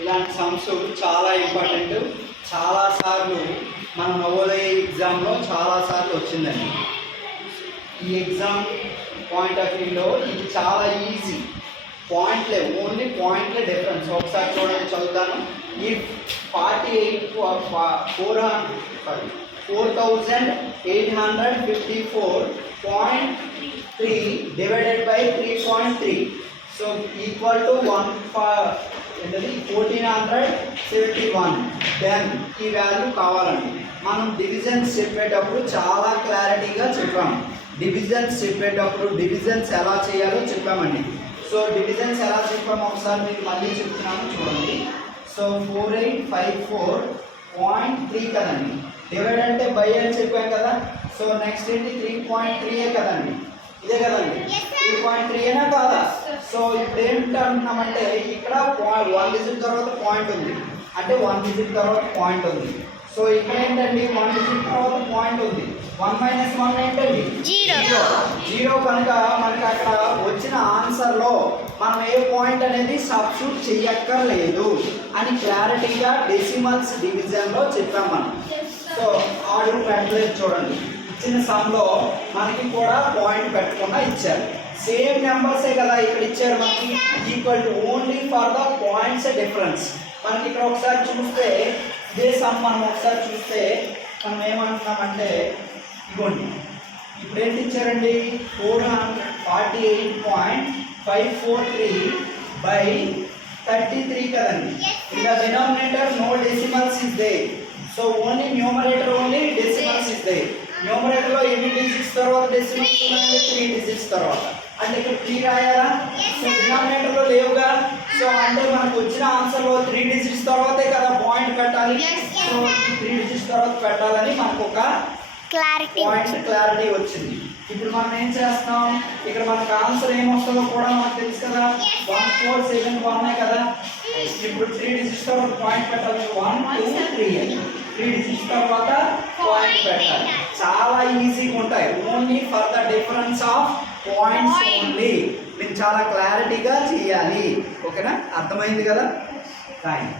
ఇలాంటి సమ్స్ చాలా ఇంపార్టెంట్. చాలాసార్లు మన నవోదయ ఎగ్జామ్లో చాలాసార్లు వచ్చిందండి. ఈ ఎగ్జామ్ పాయింట్ ఆఫ్ వ్యూలో ఇది చాలా ఈజీ. పాయింట్లే, ఓన్లీ పాయింట్లే డిఫరెన్స్. ఒకసారి చూడండి, చదువుతాను. ఈ 4854.3 divided by 3.3 so equal to 1471. Then ఈ వాల్యూ కావాలండి. మనం డివిజన్స్ చెప్పేటప్పుడు చాలా క్లారిటీగా చెప్పాము. డివిజన్స్ ఎలా చేయాలో చెప్పామండి. సో డివిజన్స్ ఎలా చెప్పామో ఒకసారి మీకు మళ్ళీ చెప్తున్నాను, చూడండి. సో 4854.3 కదండి. డివైడ్ అంటే బై అని చెప్పాం కదా. సో నెక్స్ట్ ఏంటి, 3.3 కదండి. ఇదే కదండి, 3.3 అయినా కాదా? సో ఇప్పుడు ఏంటంటున్నామంటే ఇక్కడ 1 డిజిట్ తర్వాత పాయింట్ ఉంది, అంటే 1 డిజిట్ తర్వాత పాయింట్ ఉంది. సో ఇక్కడ ఏంటండి, 1 డిజిట్ తర్వాత పాయింట్ ఉంది. 1 - 1 ఏంటండి, 0. కనుక మనకి అక్కడ వచ్చిన ఆన్సర్లో మనం ఏ పాయింట్ అనేది సబ్స్టిట్యూట్ చెయ్యక్కర్లేదు అని క్లారిటీగా డెసిమల్స్ డివిజన్లో చెప్పాం మనం. సో ఆర్డర్ పెట్టలేదు చూడండి. ఇచ్చిన సమ్లో మనకి కూడా పాయింట్ పెట్టకుండా ఇచ్చారు. సేమ్ నెంబర్సే కదా ఇక్కడ ఇచ్చారు మనకి. Equal to only for the points difference. మనకి ఇక్కడ ఒకసారి చూస్తే ఇదే సమ్ మనం ఒకసారి చూస్తే మనం ఏమంటున్నామంటే ఇదిగోండి, ఇప్పుడు ఏంటి ఇచ్చారండి, 448.543/33 కదండి. In the denominator no decimals is there. So only numerator only decimals is there. న్యూమరేటర్లో ఎన్ని డిజిట్స్ తర్వాత డెసిమల్స్ ఉన్నాయండి, 3 డిజిట్స్ తర్వాత. అంటే ఇక్కడ 3 రాయాలా? సో డినామినేటర్లో లేవుగా. సో అంటే మనకు వచ్చిన ఆన్సర్లో 3 డిజిట్స్ తర్వాతే కదా పాయింట్ పెట్టాలి. సో 3 డిజిట్స్ తర్వాత పెట్టాలని మనకు ఒక క్లారిటీ వచ్చింది. ఇప్పుడు మనం ఏం చేస్తాం, ఇక్కడ మనకు ఆన్సర్ ఏమొస్తుందో కూడా మనకు తెలుసు కదా, 1471 కదా. ఇప్పుడు 3 డిజిట్స్ తర్వాత పాయింట్ పెట్టాలి. 1 2 3 3 డిజిట్స్ తర్వాత పాయింట్ పెట్టాలి. చాలా ఈజీగా ఉంటాయి. Only for the difference of points only. మీరు చాలా క్లారిటీగా చేయాలి. ఓకేనా, అర్థమైంది కదా? Thank you.